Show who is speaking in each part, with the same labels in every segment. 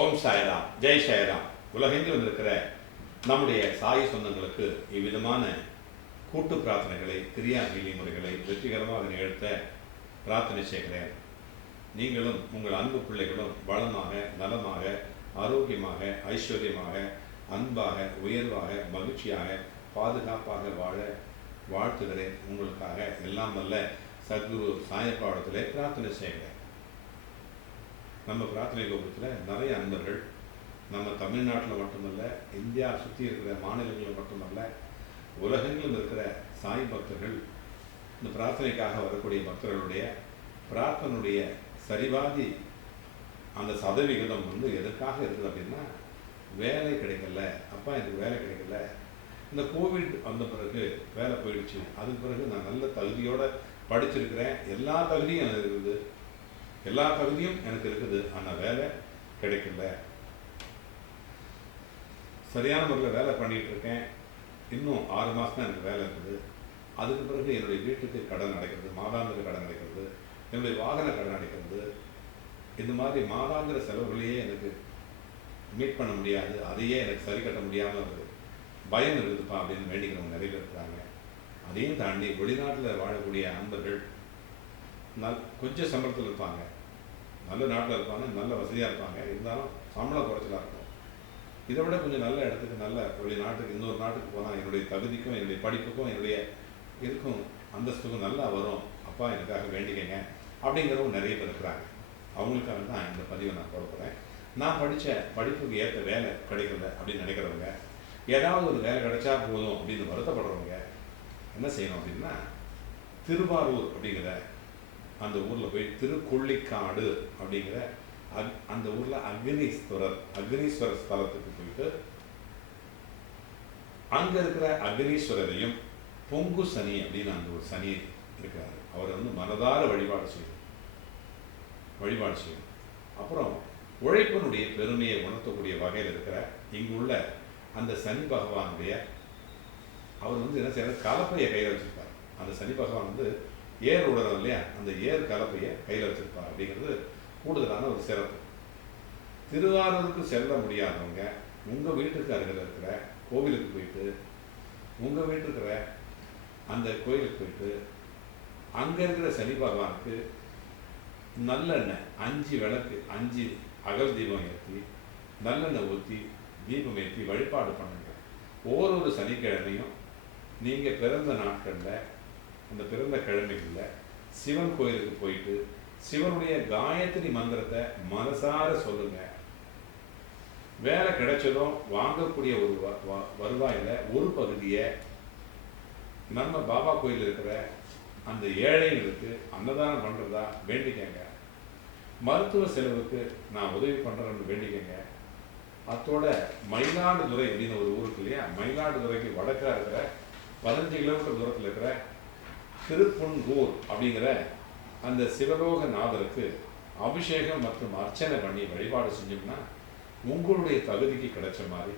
Speaker 1: ஓம் சாய்ராம் ஜெய் சாய்ராம் உலகெங்கில் வந்திருக்கிற நம்முடைய சாய சொந்தங்களுக்கு இவ்விதமான கூட்டு பிரார்த்தனைகளை கிரியா கிரியாகிலி முறைகளை வெற்றிகரமாக நிகழ்த்த பிரார்த்தனை செய்கிறேன் நீங்களும் உங்கள் அன்பு பிள்ளைகளும் வளமாக நலமாக ஆரோக்கியமாக ஐஸ்வர்யமாக அன்பாக உயர்வாக மகிழ்ச்சியாக பாதுகாப்பாக வாழ வாழ்த்துகிறேன் உங்களுக்காக எல்லாம் வல்ல சத்குரு சாயப்பாடத்திலே பிரார்த்தனை செய்கிறேன் நம்ம பிரார்த்தனை கோபுரத்தில் நிறைய அன்பர்கள் நம்ம தமிழ்நாட்டில் மட்டுமல்ல இந்தியா சுற்றி இருக்கிற மாநிலங்களில் மட்டுமல்ல உலகங்களில் இருக்கிற சாய் பக்தர்கள் இந்த பிரார்த்தனைக்காக வரக்கூடிய பக்தர்களுடைய பிரார்த்தனுடைய சரிவாதி அந்த சதவிகிதம் வந்து எதற்காக இருக்குது அப்படின்னா வேலை கிடைக்கல அப்பா எனக்கு வேலை கிடைக்கல இந்த கோவிட் வந்த பிறகு வேலை போயிடுச்சு அதுக்கு பிறகு நான் நல்ல தகுதியோடு படிச்சிருக்கிறேன் எல்லா தகுதியும் எனக்கு இருக்குது எல்லா தகுதியும் எனக்கு இருக்குது ஆனால் வேலை கிடைக்கல சரியான முறையில் வேலை பண்ணிகிட்டு இருக்கேன் இன்னும் ஆறு மாதம் தான் எனக்கு வேலை இருக்குது அதுக்கு பிறகு என்னுடைய வீட்டுக்கு கடன் அடைக்கிறது மாதாந்திர கடன் அடைக்கிறது என்னுடைய வாகன கடன் அடைக்கிறது இந்த மாதிரி மாதாந்திர செலவுகளையே எனக்கு மீட் பண்ண முடியாது அதையே எனக்கு சரி கட்ட முடியாமல் ஒரு பயம் இருக்குதுப்பா அப்படின்னு வேண்டிக்கிறவங்க நிறைய பேர் இருக்கிறாங்க அதையும் தாண்டி வெளிநாட்டில் வாழக்கூடிய அன்பர்கள் நான் கொஞ்சம் சம்பளத்தில் இருப்பாங்க நல்ல நாட்டில் இருப்பாங்க நல்ல வசதியாக இருப்பாங்க இருந்தாலும் சம்பள குறைச்சலாக இருக்கும் இதை விட கொஞ்சம் நல்ல இடத்துக்கு நல்ல ஒரு நாட்டுக்கு இன்னொரு நாட்டுக்கு போனால் என்னுடைய தகுதிக்கும் என்னுடைய படிப்புக்கும் என்னுடைய இருக்கும் அந்தஸ்துக்கும் நல்லா வரும் அப்பா எனக்காக வேண்டிக்கங்க அப்படிங்கிறவங்க நிறைய பேர் இருக்கிறாங்க அவங்களுக்காக தான் இந்த பதிவை நான் போடப்படுறேன் நான் படித்த படிப்புக்கு ஏற்ற வேலை கிடைக்கல அப்படின்னு நினைக்கிறவங்க ஏதாவது ஒரு வேலை கிடைச்சா போதும் அப்படின்னு வருத்தப்படுறவங்க என்ன செய்யணும் அப்படின்னா திருவாரூர் அப்படிங்கிற அந்த ஊரில் போய் திருக்கொள்ளிக்காடு அப்படிங்கிற அக் அந்த ஊரில் அக்னீஸ்வரர் அக்னீஸ்வரர் ஸ்தலத்துக்கு போயிட்டு அங்கே இருக்கிற அக்னீஸ்வரரையும் பொங்கு சனி அப்படின்னு அந்த ஒரு சனி இருக்கிறார் அவரை வந்து மனதார வழிபாடு செய்யும் வழிபாடு செய்யும் அப்புறம் உழைப்பினுடைய பெருமையை உணர்த்தக்கூடிய வகையில் இருக்கிற இங்குள்ள அந்த சனி பகவானுடைய அவர் வந்து என்ன செய்யறாரு கலப்பையை கையில் வச்சிருப்பார் அந்த சனி பகவான் வந்து ஏர் விடுறோம் இல்லையா அந்த ஏர் கலப்பையை கையில் வச்சுருப்பாங்க அப்படிங்கிறது கூடுதலான ஒரு சிறப்பு திருவாரூருக்கு செல்ல முடியாதவங்க உங்கள் வீட்டுக்கு அருகில் இருக்கிற கோவிலுக்கு போயிட்டு உங்கள் வீட்டு இருக்கிற அந்த கோயிலுக்கு போயிட்டு அங்கே இருக்கிற சனி பகவானுக்கு நல்லெண்ணெய் அஞ்சு விளக்கு அஞ்சு அகல் தீபம் ஏற்றி நல்லெண்ணெய் ஊற்றி தீபம் ஏற்றி வழிபாடு பண்ணுங்கள் ஒவ்வொரு சனிக்கிழமையும் நீங்கள் பிறந்த நாட்களில் அந்த பிறந்த கிழமைகளில் சிவன் கோயிலுக்கு போயிட்டு சிவனுடைய காயத்ரி மந்திரத்தை மனசார சொல்லுங்க வேலை கிடைச்சதும் வாங்கக்கூடிய ஒரு வருவாயில் ஒரு பகுதியை நம்ம பாபா கோயில் இருக்கிற அந்த ஏழைகளுக்கு அன்னதானம் பண்ணுறதா வேண்டிக்கங்க மருத்துவ செலவுக்கு நான் உதவி பண்ணுறேன்னு வேண்டிக்கங்க அத்தோட மயிலாடுதுறை அப்படின்னு ஒரு ஊருக்கு இல்லையா மயிலாடுதுறைக்கு வடக்காக இருக்கிற பதினஞ்சு கிலோமீட்டர் தூரத்தில் இருக்கிற திருப்புன்கூர் அப்படிங்கிற அந்த சிவலோக நாதருக்கு அபிஷேகம் மற்றும் அர்ச்சனை பண்ணி வழிபாடு செஞ்சோம்னா உங்களுடைய தகுதிக்கு கிடைச்ச மாதிரி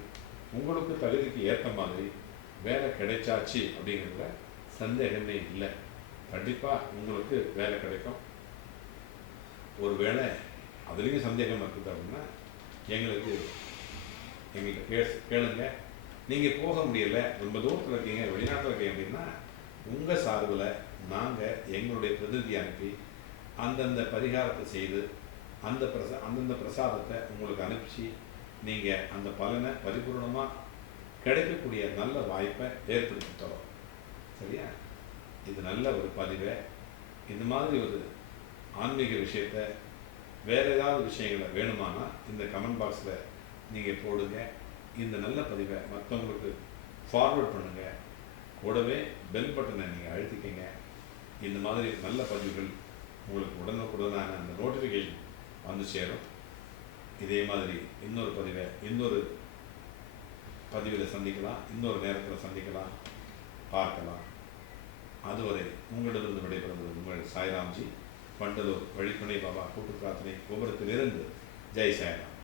Speaker 1: உங்களுக்கு தகுதிக்கு ஏற்ற மாதிரி வேலை கிடைச்சாச்சு அப்படிங்கிறத சந்தேகமே இல்லை கண்டிப்பாக உங்களுக்கு வேலை கிடைக்கும் ஒரு வேலை அதுலேயும் சந்தேகம் இருக்குது அப்படின்னா எங்களுக்கு எங்களுக்கு கே கேளுங்க நீங்கள் போக முடியலை ரொம்ப தூரத்தில் இருக்கீங்க வெளிநாட்டில் இருக்கீங்க அப்படின்னா உங்கள் சார்பில் நாங்கள் எங்களுடைய பிரதிநிதி அனுப்பி அந்தந்த பரிகாரத்தை செய்து அந்த பிரசா அந்தந்த பிரசாதத்தை உங்களுக்கு அனுப்பிச்சு நீங்கள் அந்த பலனை பரிபூர்ணமாக கிடைக்கக்கூடிய நல்ல வாய்ப்பை ஏற்படுத்தி தரோம் சரியா இது நல்ல ஒரு பதிவை இந்த மாதிரி ஒரு ஆன்மீக விஷயத்த வேறு ஏதாவது விஷயங்களை வேணுமானா இந்த கமெண்ட் பாக்ஸில் நீங்கள் போடுங்க இந்த நல்ல பதிவை மற்றவங்களுக்கு ஃபார்வர்ட் பண்ணுங்கள் கூடவே பெல் பட்டனை நீங்கள் அழுத்திக்கங்க இந்த மாதிரி நல்ல பதிவுகள் உங்களுக்கு உடனுக்குடனான அந்த நோட்டிஃபிகேஷன் வந்து சேரும் இதே மாதிரி இன்னொரு பதிவை இன்னொரு பதிவில் சந்திக்கலாம் இன்னொரு நேரத்தில் சந்திக்கலாம் பார்க்கலாம் அதுவரை உங்களிடமிருந்து விடைபெறுவது உங்கள் சாய்ராம்ஜி பண்டலூர் வழித்துணை பாபா கூட்டு பிரார்த்தனை கோபுரத்திலிருந்து ஜெய் சாய்ராம்